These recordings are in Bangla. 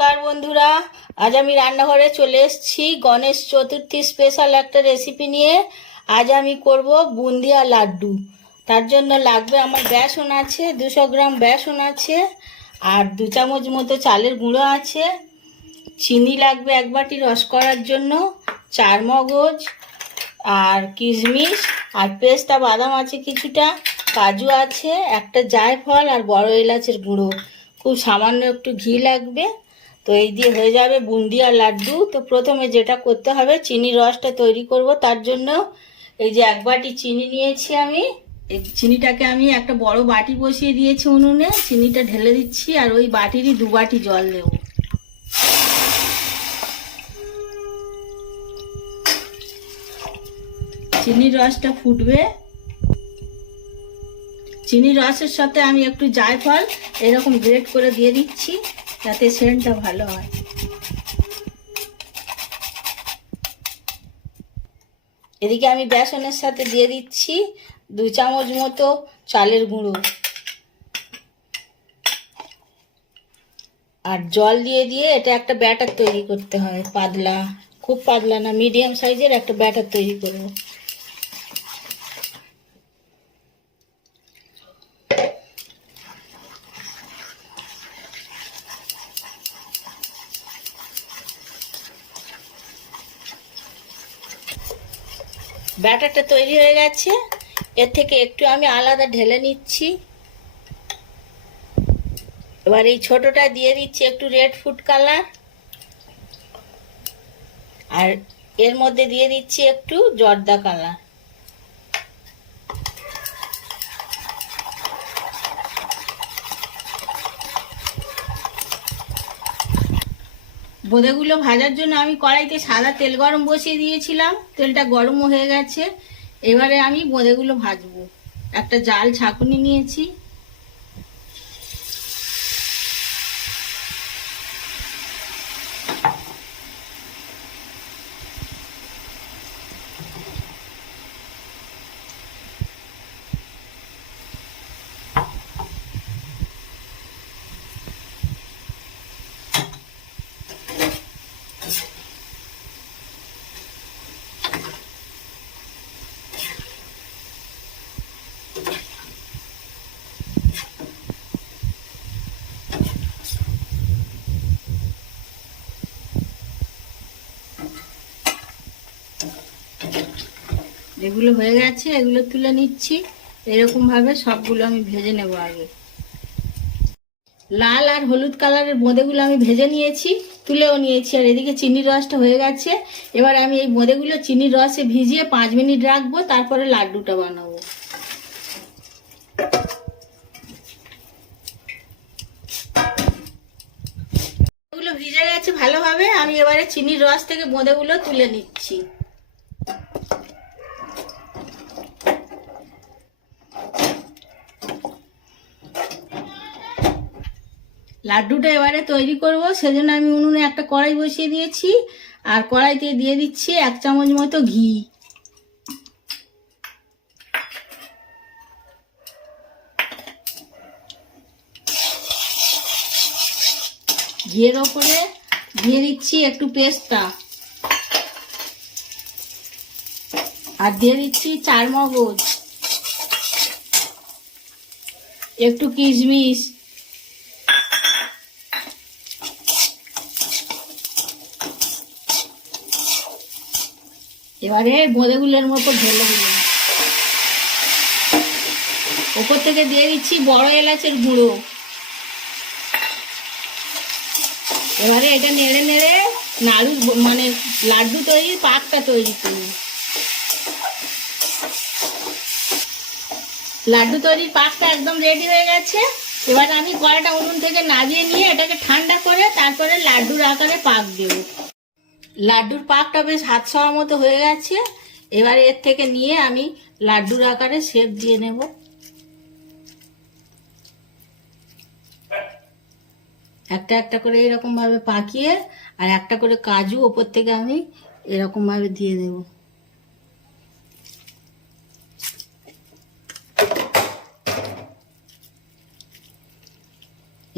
নমস্কার বন্ধুরা, আজ আমি রান্নাঘরে চলে এসেছি গণেশ চতুর্থী স্পেশাল একটা রেসিপি নিয়ে। আজ আমি করব বুন্দিয়া লাড্ডু। তার জন্য লাগবে আমার বেসন আছে, 200 গ্রাম বেসন আছে, আর 2 চামচ মতো চালের গুঁড়ো আছে, চিনি লাগবে 1 বাটি রস করার জন্য, 4 মগজ আর কিশমিশ আর পেস্তা বাদাম আছে কিছুটা, কাজু আছে, একটা জায়ফল আর বড় এলাচের গুঁড়ো, খুব সামান্য একটু ঘি লাগবে। তো এই দিয়ে হয়ে যাবে বুন্দিয়া লাড্ডু। তো প্রথমে যেটা করতে হবে, চিনির রসটা তৈরি করব। তার জন্য এই যে 1 বাটি চিনি নিয়েছি আমি। এই চিনিটাকে আমি একটা বড় বাটি বসিয়ে দিয়েছি উনুনে, চিনিটা ঢেলে দিচ্ছি আর ওই বাটিরই 2 বাটি জল দেব। চিনির রসটা ফুটবে, চিনির রসের সাথে আমি একটু জায়ফল এরকম গ্রেট করে দিয়ে দিচ্ছি, যাতে সেন্টটা ভালো হয়। এদিকে আমি বেসনের সাথে দিয়ে দিচ্ছি 2 চামচ মতো চালের গুঁড়ো, আর জল দিয়ে দিয়ে এটা একটা ব্যাটার তৈরি করতে হয়, পাতলা, খুব পাতলা না, মিডিয়াম সাইজের একটা ব্যাটার তৈরি করব। ব্যাটারটা তৈরি হয়ে গেছে, এর থেকে একটু আমি আলাদা ঢেলে নিচ্ছি। এবার এই ছোটটা দিয়ে দিচ্ছি একটু রেড ফুড কালার, আর এর মধ্যে দিয়ে দিচ্ছি একটু জর্দা কালার। বোঁদেগুলো ভাজার জন্য আমি কড়াইতে সাদা তেল গরম বসিয়ে দিয়েছিলাম, তেলটা গরম হয়ে গেছে। এবারে আমি বোঁদেগুলো ভাজবো। একটা জাল ছাঁকুনি নিয়েছি, এগুলো হয়ে গেছে, এগুলো তুলে নিচ্ছি। এরকম ভাবে সবগুলো আমি ভেজে নেব। আগে লাল আর হলুদ কালারের বোঁদেগুলো আমি ভেজে নিয়েছি, তুলেও নিয়েছি। আর এদিকে চিনির রসটা হয়ে গেছে। এবার আমি এই বোঁদেগুলো চিনির রসে ভিজিয়ে 5 মিনিট রাখবো, তারপরে লাড্ডুটা বানাবো। এগুলো ভিজে গেছে ভালোভাবে, আমি এবারে চিনির রস থেকে বোঁদেগুলো তুলে নিচ্ছি। লাড্ডুটা এবারে তৈরি করব, সেজন্য আমি উনুনে একটা কড়াই বসিয়ে দিয়েছি, আর কড়াইতে দিয়ে দিচ্ছি 1 চামচ মতো ঘি। ঘিয়ের ওপরে দিয়ে দিচ্ছি একটু পেস্তা, আর দিয়ে দিচ্ছি 4 মগজ, একটু কিশমিশ, এবারে বোঁদেগুলোর উপর ঢেলে দিলাম। ওপর থেকে দিয়ে দিচ্ছি বড় এলাচের গুঁড়ো। এবারে এটা নেড়ে নেড়ে নাড়ু মানে লাড্ডু তৈরির পাকটা তৈরি করব। লাড্ডু তৈরির পাকটা একদম রেডি হয়ে গেছে। এবার আমি কড়াইটা উনুন থেকে নামিয়ে নিয়ে এটাকে ঠান্ডা করে তারপরে লাড্ডুর আকারে পাক দেব। লাড্ডুর পাকটা বেশ হাত ছোঁয়ার মতো হয়ে গেছে। এবারে এর থেকে নিয়ে আমি লাড্ডুর আকারে শেপ দিয়ে নেব। একটা একটা করে এরকম ভাবে পাকিয়ে, আর একটা করে কাজু ওপর থেকে আমি এরকম ভাবে দিয়ে দেব।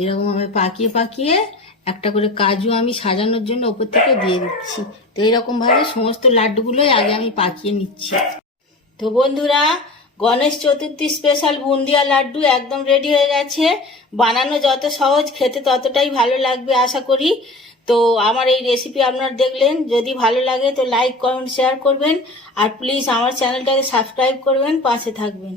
এরকম ভাবে পাকিয়ে পাকিয়ে একটা করে কাজু আমি সাজানোর জন্য ওপর থেকে দিয়ে দিচ্ছি। তো এইরকমভাবে সমস্ত লাড্ডুগুলোই আগে আমি পাকিয়ে নিচ্ছি। তো বন্ধুরা, গণেশ চতুর্থী স্পেশাল বুন্দিয়া লাড্ডু একদম রেডি হয়ে গেছে। বানানো যত সহজ, খেতে ততটাই ভালো লাগবে আশা করি। তো আমার এই রেসিপি আপনারা দেখলেন, যদি ভালো লাগে তো লাইক কমেন্ট শেয়ার করবেন, আর প্লিজ আমার চ্যানেলটাকে সাবস্ক্রাইব করবেন, পাশে থাকবেন।